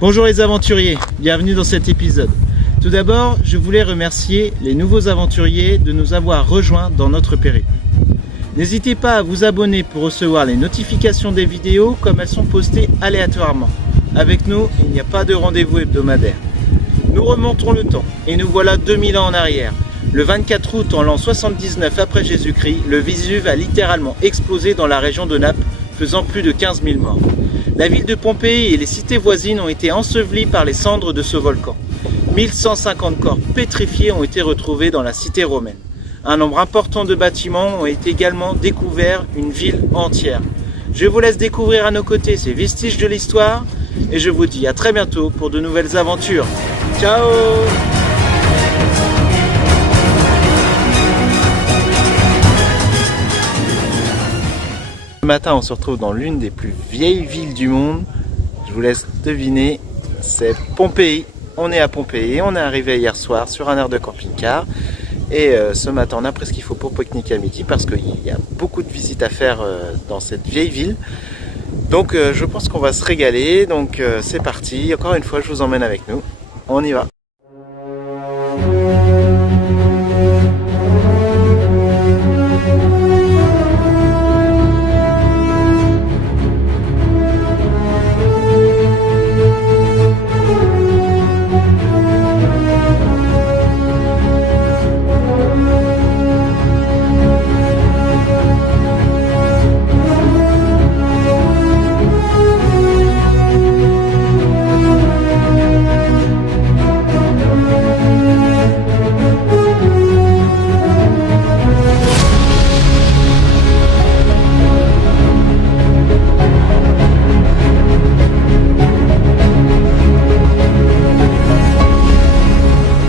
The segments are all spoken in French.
Bonjour les aventuriers, bienvenue dans cet épisode. Tout d'abord, je voulais remercier les nouveaux aventuriers de nous avoir rejoints dans notre périple. N'hésitez pas à vous abonner pour recevoir les notifications des vidéos comme elles sont postées aléatoirement. Avec nous, il n'y a pas de rendez-vous hebdomadaire. Nous remontons le temps et nous voilà 2000 ans en arrière. Le 24 août en l'an 79 après Jésus-Christ, le Vésuve a littéralement explosé dans la région de Naples, faisant plus de 15 000 morts. La ville de Pompéi et les cités voisines ont été ensevelies par les cendres de ce volcan. 1150 corps pétrifiés ont été retrouvés dans la cité romaine. Un nombre important de bâtiments ont été également découverts, une ville entière. Je vous laisse découvrir à nos côtés ces vestiges de l'histoire et je vous dis à très bientôt pour de nouvelles aventures. Ciao! Ce matin, on se retrouve dans l'une des plus vieilles villes du monde. Je vous laisse deviner, c'est Pompéi. On est à Pompéi, on est arrivé hier soir sur un aire de camping-car. Et ce matin, on a pris ce qu'il faut pour pique-nique à midi parce qu'il y a beaucoup de visites à faire dans cette vieille ville. Donc je pense qu'on va se régaler. Donc c'est parti. Encore une fois, je vous emmène avec nous. On y va.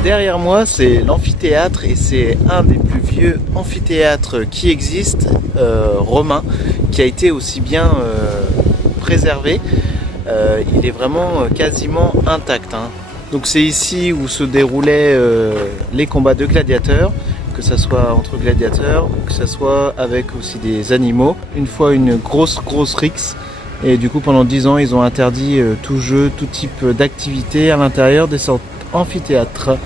Derrière moi, c'est l'amphithéâtre et c'est un des plus vieux amphithéâtres qui existent, romain, qui a été aussi bien préservé. Il est vraiment quasiment intact. Donc c'est ici où se déroulaient les combats de gladiateurs, que ce soit entre gladiateurs, que ce soit avec aussi des animaux. Une fois une grosse rixe. Et du coup pendant 10 ans ils ont interdit tout jeu, tout type d'activité à l'intérieur des sortes amphithéâtres.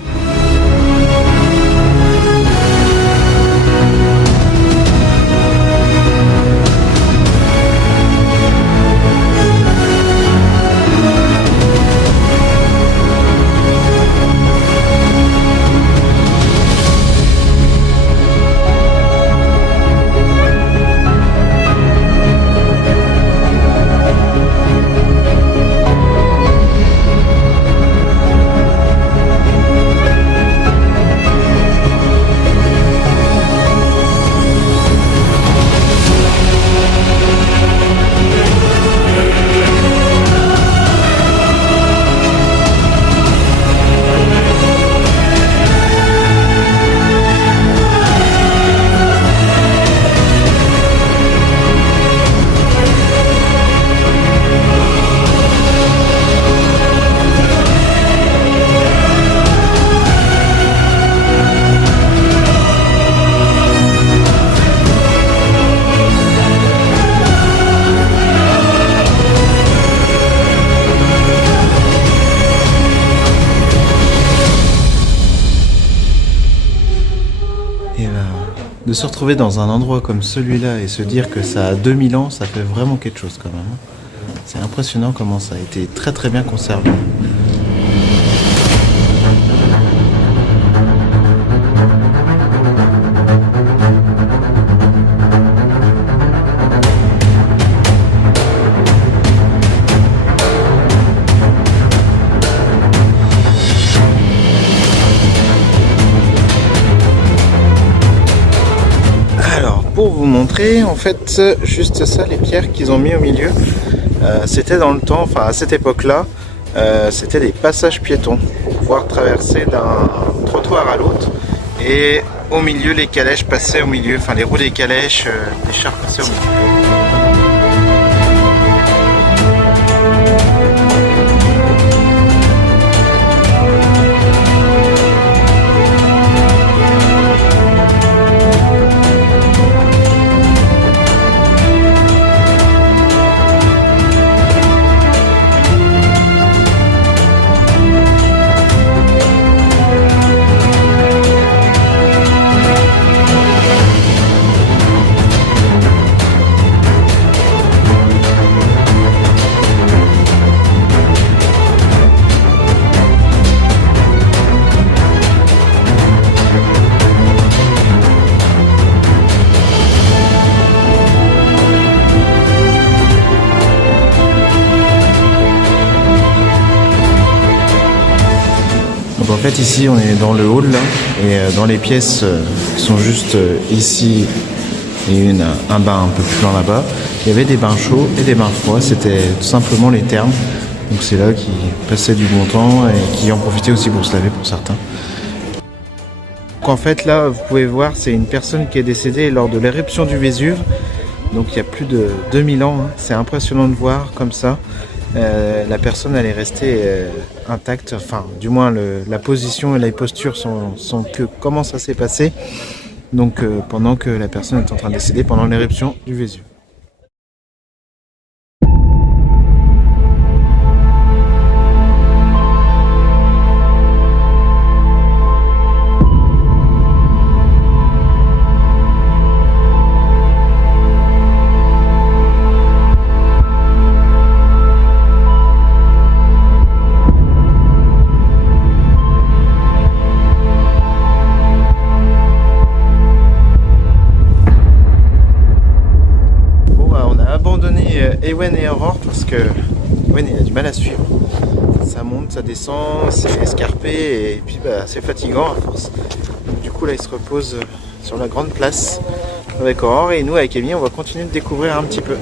De se retrouver dans un endroit comme celui-là et se dire que ça a 2000 ans, ça fait vraiment quelque chose quand même. C'est impressionnant comment ça a été très bien conservé. Pour vous montrer, en fait, juste ça, les pierres qu'ils ont mis au milieu, c'était dans le temps, enfin à cette époque-là, c'était des passages piétons pour pouvoir traverser d'un trottoir à l'autre. Et au milieu, les calèches passaient au milieu, enfin les roues des calèches, les chars passaient au milieu. fait, ici, on est dans le hall, là, et dans les pièces qui sont juste ici, et un bain un peu plus loin là-bas, il y avait des bains chauds et des bains froids, c'était tout simplement les thermes. Donc c'est là qu'ils passaient du bon temps et qui en profitaient aussi pour se laver pour certains. Donc en fait là, vous pouvez voir, c'est une personne qui est décédée lors de l'éruption du Vésuve. Donc il y a plus de 2000 ans, hein. C'est impressionnant de voir comme ça. La personne elle est restée intacte, enfin du moins la position et les postures sont que comment ça s'est passé. Donc pendant que la personne est en train de décéder pendant l'éruption du Vésuve. Ewen et Aurore parce que Ewen il a du mal à suivre. Ça monte, ça descend, c'est escarpé et puis c'est fatigant à force. Donc, du coup là il se repose sur la grande place avec Aurore et nous avec Amy on va continuer de découvrir un petit peu.